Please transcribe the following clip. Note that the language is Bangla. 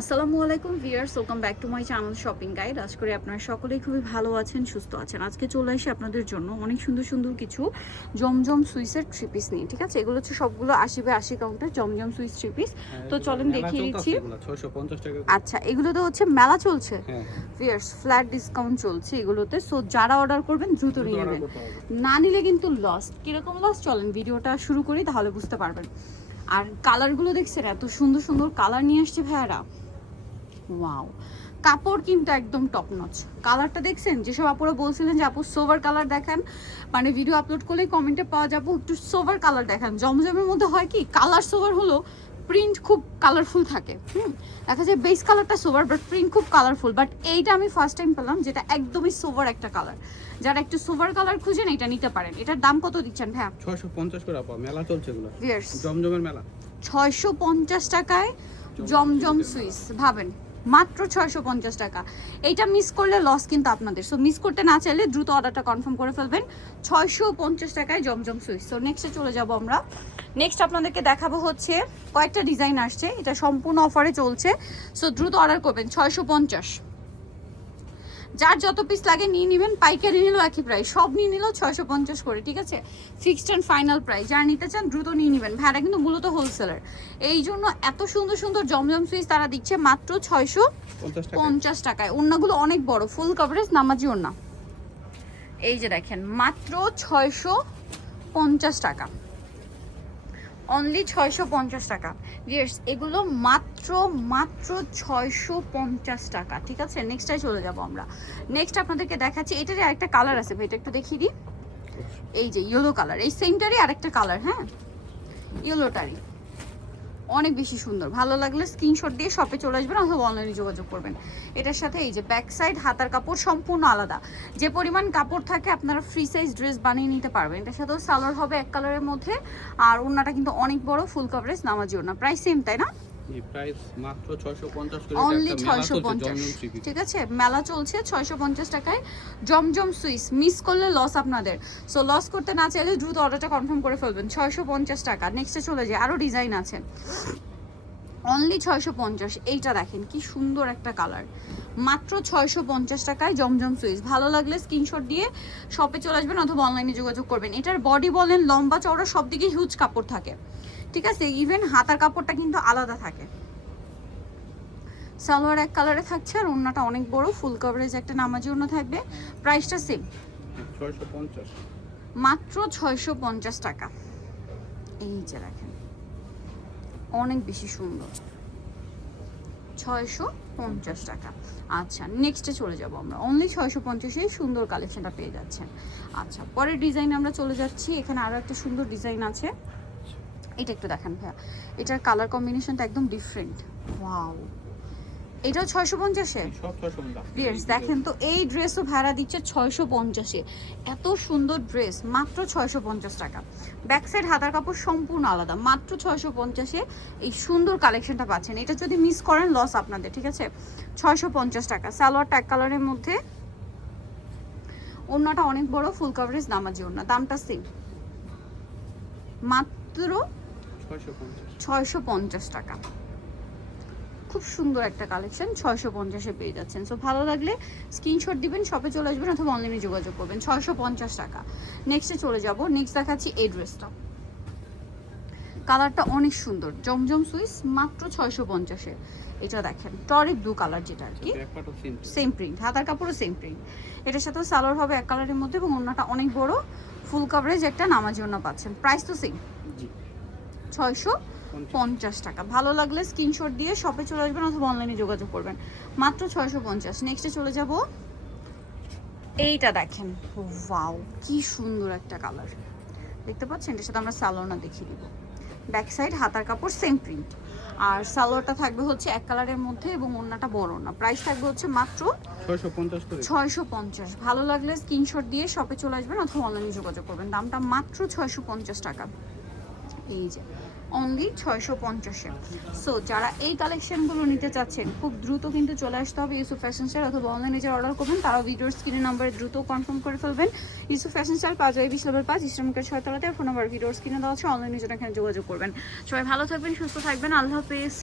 আসসালামু আলাইকুম viewers, welcome back to my channel shopping guide. আশা করি আপনারা সকলেই খুবই ভালো আছেন, সুস্থ আছেন। আজকে চলে আসি আপনাদের জন্য অনেক সুন্দর সুন্দর কিছু জমজম সুইসের থ্রি পিস নিয়ে। ঠিক আছে, এগুলো হচ্ছে সবগুলো 80/80 কাউন্টার জমজম সুইস থ্রি পিস। তো চলেন দেখিয়ে দিচ্ছি। আচ্ছা, এগুলো তো হচ্ছে মেলা চলছে ভিউয়ার্স, ফ্ল্যাট ডিসকাউন্ট চলছে এগুলোতে। সো যারা অর্ডার করবেন দ্রুত নিয়ে নেবেন, না নিলে কিন্তু লস। কিরকম লস, চলেন ভিডিওটা শুরু করি, তাহলে বুঝতে পারবেন। আর কালারগুলো দেখছেন, এত সুন্দর সুন্দর কালার নিয়ে আসছে ভাইয়ারা। ওয়াও, কাপড় কিন্তু একদম টপ নচ। কালারটা দেখছেন, যেসব আপুরা বলছিলেন যে আপু সোভার কালার দেখান, মানে ভিডিও আপলোড করলেই কমেন্টে পাওয়া যাবো একটু সোভার কালার দেখান। জমজমের মধ্যে হয় কি, কালার সোভার হলো প্রিন্ট খুব কালারফুল থাকে। দেখা যায় বেস কালারটা সোভার, বাট প্রিন্ট খুব কালারফুল। বাট এইটা আমি ফার্স্ট টাইম পেলাম যেটা একদমই সোভার একটা কালার। যারা একটু সোভার কালার খুঁজেন এটা নিতে পারেন। এটার দাম কত দিচ্ছেন ভাইয়া? 650 করে আপা, মেলা চলছে এগুলো, ভিউয়ার্স জমজমের মেলা। 650 টাকায় জমজম সুইস, ভাবেন মাত্র 650 টাকা। এইটা মিস করলে লস কিন্তু আপনাদের। সো মিস করতে না চাইলে দ্রুত অর্ডারটা কনফার্ম করে ফেলবেন। 650 টাকায় জমজম সুইস। সো নেক্সটে চলে যাব আমরা। নেক্সট আপনাদেরকে দেখাবো হচ্ছে কয়েকটা ডিজাইন আসছে, এটা সম্পূর্ণ অফারে চলছে। সো দ্রুত অর্ডার করবেন। 650, যার যত পিস লাগে নিয়ে নেবেন। পাইকারি নিলেও একই প্রাইস, সব নিয়ে নিলেও 650 করে। ঠিক আছে, ফিক্সড অ্যান্ড ফাইনাল প্রাইস। যারা নিতে চান দ্রুত নিয়ে নেবেন। ভাড়া কিন্তু মূলত হোলসেলার, এই জন্য এত সুন্দর সুন্দর জমজম সুইচ তারা দিচ্ছে মাত্র 650 টাকায়। ওড়নাগুলো অনেক বড়, ফুল কভারেজ নামাজি ওড়না। এই যে দেখেন, মাত্র 650 টাকা, অনলি 650 টাকা। ভিউয়ার্স, এগুলো মাত্র 650 টাকা। ঠিক আছে, নেক্সটটাই চলে যাব আমরা। নেক্সট আপনাদেরকে দেখাচ্ছি, এটারই আরেকটা কালার আছে ভাই, এটা একটু দেখিয়ে দিই। এই যে ইয়েলো কালার, এই সেমটারই আরেকটা কালার। হ্যাঁ, ইয়েলোটারই অনেক বেশি সুন্দর। ভালো লাগলে স্ক্রিনশট দিয়ে শপে চলে আসবেন অথবা অনলাইনে যোগাযোগ করবেন। এটার সাথে এই যে ব্যাক সাইড হাতার কাপড় সম্পূর্ণ আলাদা। যে পরিমাণ কাপড় থাকে আপনারা ফ্রি সাইজ ড্রেস বানিয়ে নিতে পারবেন। এটার সাথেও সালোয়ার হবে এক কালারের মধ্যে, আর ওড়নাটা কিন্তু অনেক বড়, ফুল কভারেজ নামাজি ওড়না। প্রাইস সেম, তাই না? প্রাইস মাত্র 650 করে, অনলি একটা মেলা চলছে 650। জমজম থ্রি। ঠিক আছে, মেলা চলছে 650 টাকায় জমজম সুইস। মিস করলে লস আপনাদের। সো লস করতে না চাইলে দ্রুত অর্ডারটা কনফার্ম করে ফেলবেন। 650 টাকা। নেক্সটে চলে যায়, আরও ডিজাইন আছে। অনলি 650। এইটা দেখেন কি সুন্দর একটা কালার, মাত্র 650 টাকায় জমজম সুইচ। ভালো লাগলে স্ক্রিনশট দিয়ে শপে চলে আসবেন অথবা অনলাইনে যোগাযোগ করবেন। এটার বডি বলেন, লম্বা চওড়া সব দিকে হিউজ কাপড় থাকে। ঠিক আছে, ইভেন হাতার কাপড়টা কিন্তু আলাদা থাকে। সালোয়ার এক কালারে থাকছে আর ওড়নাটা অনেক বড়, ফুল কভারেজ একটা নামাজি ওড়না থাকবে। প্রাইসটা সেম, 650, মাত্র 650 টাকা। এই যে দেখেন, অনেক বেশি সুন্দর, 650 টাকা। আচ্ছা, নেক্সটে চলে যাব আমরা। অনলি 650-এই সুন্দর কালেকশনটা পেয়ে যাচ্ছেন। আচ্ছা, পরের ডিজাইন আমরা চলে যাচ্ছি। এখানে আরও একটা সুন্দর ডিজাইন আছে, এটা একটু দেখেন ভাইয়া। এটার কালার কম্বিনেশনটা একদম ডিফারেন্ট। ওয়াও, এটাও 650-এ। সব 650। ভিউয়ার্স দেখেন তো, এই ড্রেসও ভাড়া দিচ্ছে 650-এ। এত সুন্দর ড্রেস মাত্র 650 টাকা। ব্যাক সাইড হাতার কাপড় সম্পূর্ণ আলাদা, মাত্র 650-এ এই সুন্দর কালেকশনটা পাচ্ছেন। এটা যদি মিস করেন লস আপনাদের। ঠিক আছে, 650 টাকা। সালোয়ার ট্যাগ কালারের মধ্যে, ওড়নাটা অনেক বড়, ফুল কভারেজ নামাজি ওড়না। দামটা সেম, মাত্র 650 টাকা। খুব সুন্দর একটা কালেকশন, 650-এ পেয়ে যাচ্ছেন। সো ভালো লাগলে স্ক্রিনশট দিবেন, শপে চলে আসবেন অথবা অনলাইনে যোগাযোগ করবেন। 650 টাকা। নেক্সটে চলে যাব। নেক্সট দেখাচ্ছি এই ড্রেসটা, কালারটা অনেক সুন্দর, জমজম সুইস, মাত্র 650-এ। এটা দেখেন টরি ব্লু কালার, যেটা আর কি সেম প্রিন্ট, হাতার কাপড়ও সেম প্রিন্ট। এটার সাথে সালোয়ার হবে এক কালারের মধ্যে এবং ওড়নাটা অনেক বড়, ফুল কভারেজ একটা নামাজি ওড়না পাচ্ছেন। প্রাইস তো সেম, 650 টাকা। ভালো লাগলে স্ক্রিনশট দিয়ে শপে চলে আসবেন অথবা অনলাইনে যোগাযোগ করবেন। মাত্র 650। নেক্সটে চলে যাব। এইটা দেখেন, ওয়াও কি সুন্দর একটা কালার, দেখতে পাচ্ছেন? এটার সাথে আমরা সালোয়ারটা দেখিয়ে দিব। ব্যাক সাইড হাতার কাপড় সেম প্রিন্ট, আর সালোয়ারটা থাকবে হচ্ছে এক কালারের মধ্যে এবং ওড়নাটা বড় না। প্রাইস থাকবে হচ্ছে মাত্র 650। ভালো লাগলে স্ক্রিনশট দিয়ে শপে চলে আসবেন অথবা অনলাইনে যোগাযোগ করবেন। দামটা মাত্র 650 টাকা। এই যে অনলি 650-এ। সো যারা এই কালেকশনগুলো নিতে চাচ্ছেন খুব দ্রুত কিন্তু চলে আসতে হবে ইউসুফ ফ্যাশন স্টাইল, অথবা অনলাইনে যে অর্ডার করবেন তারাও ভিডিওর স্ক্রিনের নাম্বারে দ্রুত কনফার্ম করে ফেলবেন। ইউসুফ ফ্যাশন স্টাইল 5/20 ইসলামিকের 6 তলাতে। ফোন নাম্বার ভিডিওর স্ক্রিনে দেওয়া আছে, অনলাইনে জন্য এখানে যোগাযোগ করবেন। সবাই ভালো থাকবেন, সুস্থ থাকবেন, আল্লাহ হাফেজ।